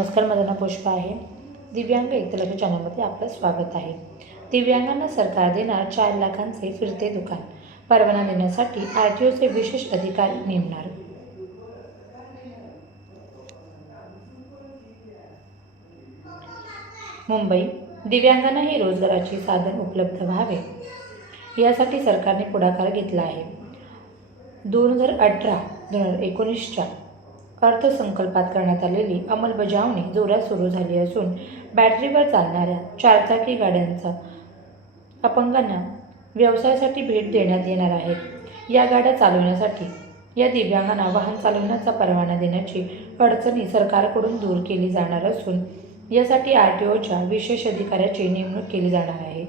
नमस्कार माझं नाव पुष्पा आहे. दिव्यांग एकलव्य चॅनलमध्ये आपलं स्वागत आहे. दिव्यांगांना सरकार देणार चार लाखांचे फिरते दुकान. परवाना देण्यासाठी आर टी ओचे विशेष अधिकारी नेमणार. मुंबई दिव्यांगांनाही रोजगाराचे साधन उपलब्ध व्हावे. यासाठी सरकारने पुढाकार घेतला आहे. दोन हजार अठरा दोन हजार एकोणीसच्या अर्थसंकल्पात करण्यात आलेली अंमलबजावणी जोरात सुरू झाली असून बॅटरीवर चालणाऱ्या चारचाकी गाड्यांचा अपंगांना व्यवसायासाठी भेट देण्यात येणार आहे. या गाड्या चालवण्यासाठी या दिव्यांगांना वाहन चालवण्याचा परवाना देण्याची अडचणी सरकारकडून दूर केली जाणार असून यासाठी आर टी ओच्या विशेष अधिकाऱ्याची नेमणूक केली जाणार आहे.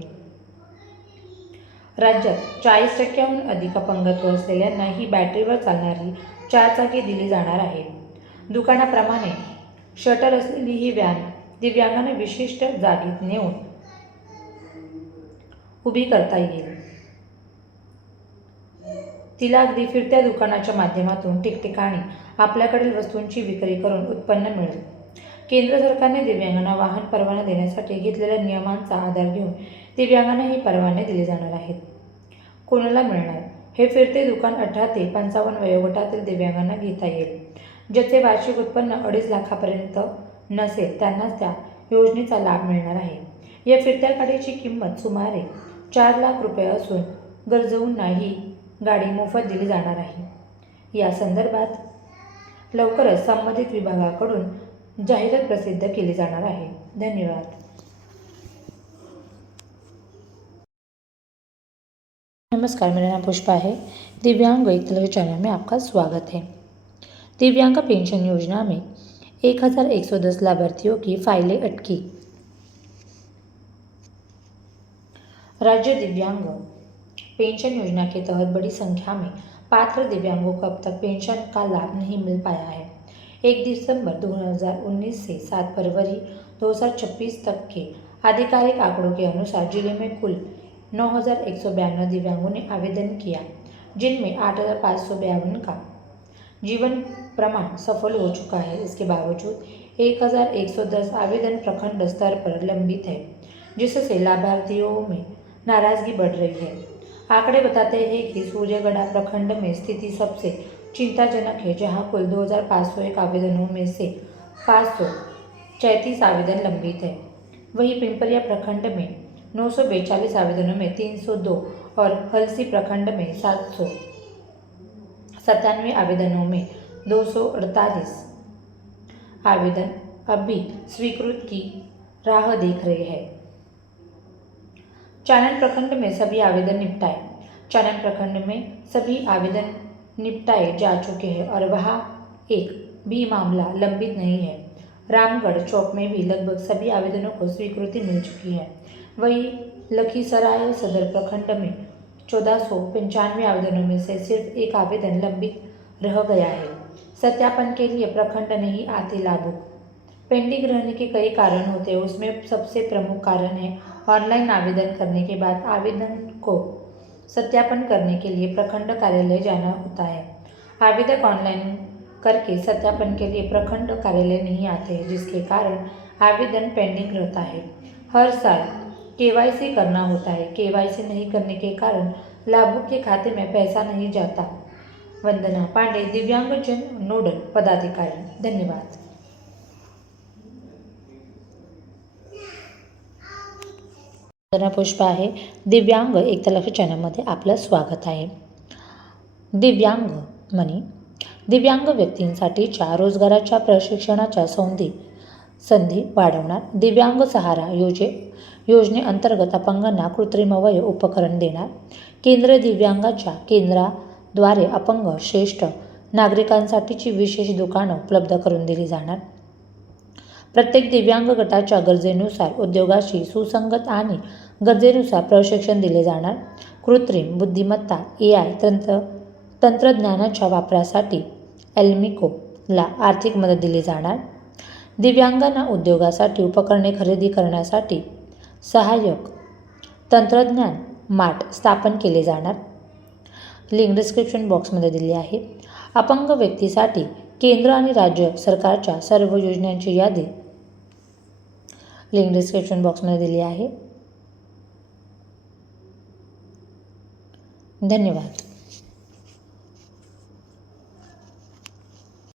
राज्यात चाळीस टक्क्याहून अधिक अपंगत्व असलेल्यांना ही बॅटरीवर चालणारी चारचाकी दिली जाणार आहे. दुकानाप्रमाणे शटर असलेली ही व्हॅन दिव्यांगाने विशिष्ट जागेत नेऊन उभी करता येईल. तिला अगदी फिरत्या दुकानाच्या माध्यमातून ठिकठिकाणी आपल्याकडील वस्तूंची विक्री करून उत्पन्न मिळेल. केंद्र सरकारने दिव्यांगांना वाहन परवाना देण्यासाठी घेतलेल्या नियमांचा आधार घेऊन दिव्यांगांना ही परवाने दिले जाणार आहेत. कोणाला मिळणार? हे फिरते दुकान अठरा ते पंचावन्न वयोगटातील दिव्यांगांना घेता येईल. ज्याचे वार्षिक उत्पन्न अडीच लाखापर्यंत नसेल त्यांनाच त्या योजनेचा लाभ मिळणार आहे. या फिरत्या गाडीची किंमत सुमारे चार लाख रुपये असून गरजवूंना ही गाडी मोफत दिली जाणार आहे. या संदर्भात लवकरच संबंधित विभागाकडून जाहिरात प्रसिद्ध केली जाणार आहे. धन्यवाद. नमस्कार मेरा नाम पुष्पा है. दिव्यांग एकलव्य चैनल में आपका स्वागत है. दिव्यांग पेंशन योजना में एक हज़ार एक सौ दस लाभार्थियों की फाइलें अटकी। राज्य दिव्यांग पेंशन योजना के तहत बड़ी संख्या में पात्र दिव्यांगों को अब तक पेंशन का लाभ नहीं मिल पाया है। एक दिसंबर 2019 से 7 फरवरी 2026 तक के आधिकारिक आंकड़ों के अनुसार ज़िले में कुल नौ दिव्यांगों ने आवेदन किया, जिनमें आठ का जीवन प्रमाण सफल हो चुका है। इसके बावजूद एक हज़ार एक सौ दस आवेदन प्रखंड स्तर पर लंबित है, जिससे लाभार्थियों में नाराज़गी बढ़ रही है। आंकड़े बताते हैं कि सूर्यगढ़ा प्रखंड में स्थिति सबसे चिंताजनक है, जहाँ कुल दो हज़ार पाँच सौ एक आवेदनों में से पाँच सौ चैंतीस आवेदन लंबित है। वहीं पिंपरिया प्रखंड में नौ आवेदनों में तीन सौ दो और हलसी प्रखंड में सात सौ सत्तानवे आवेदनों में दो सौ अड़तालीस आवेदन अभी स्वीकृत की राह देख रहे हैं। चानन प्रखंड में सभी आवेदन निपटाए। चानन प्रखंड में सभी आवेदन निपटाए जा चुके हैं और वहाँ एक भी मामला लंबित नहीं है। रामगढ़ चौक में भी लगभग सभी आवेदनों को स्वीकृति मिल चुकी है। वहीं लखीसराय सदर प्रखंड में चौदह सौ पंचानवे आवेदनों में से सिर्फ़ एक आवेदन लंबित रह गया है। सत्यापन के लिए प्रखंड नहीं आते लागू पेंडिंग रहने के कई कारण होते हैं, उसमें सबसे प्रमुख कारण है ऑनलाइन आवेदन करने के बाद आवेदन को सत्यापन करने के लिए प्रखंड कार्यालय जाना होता है। आवेदक ऑनलाइन करके सत्यापन के लिए प्रखंड कार्यालय नहीं आते हैं, जिसके कारण आवेदन पेंडिंग रहता है। हर साल केवाईसी करना होता है। केवाईसी नहीं करने के कारण लाभुक के खाते में पैसा नहीं जाता। वंदना पांडे दिव्यांगजन नोडल पदाधिकारी धन्यवाद। वंदना पुष्प आहे। दिव्यांग एकतलक्ष चॅनलमध्ये आपलं स्वागत आहे। दिव्यांग म्हणे दिव्यांग व्यक्तींसाठीच्या रोजगाराच्या प्रशिक्षणाच्या संधी संधी वाढवणार. दिव्यांग सहारा योजे योजनेअंतर्गत अपंगांना कृत्रिम उपकरण देणार. केंद्र दिव्यांगाच्या केंद्राद्वारे अपंग श्रेष्ठ नागरिकांसाठीची विशेष दुकानं उपलब्ध करून दिली जाणार. प्रत्येक दिव्यांग गटाच्या गरजेनुसार उद्योगाशी सुसंगत आणि गरजेनुसार प्रशिक्षण दिले जाणार. कृत्रिम बुद्धिमत्ता ए आय तंत्र तंत्रज्ञानाच्या वापरासाठी एल्मिकोला आर्थिक मदत दिली जाणार. दिव्यांगांना उद्योगासाठी उपकरणे खरेदी करण्यासाठी सहाय्यक तंत्रज्ञान माट स्थापन केले जाणार. लिंक डिस्क्रिप्शन बॉक्समध्ये दिली आहे. अपंग व्यक्तीसाठी केंद्र आणि राज्य सरकारच्या सर्व योजनांची यादी लिंक डिस्क्रिप्शन बॉक्समध्ये दिली आहे. धन्यवाद.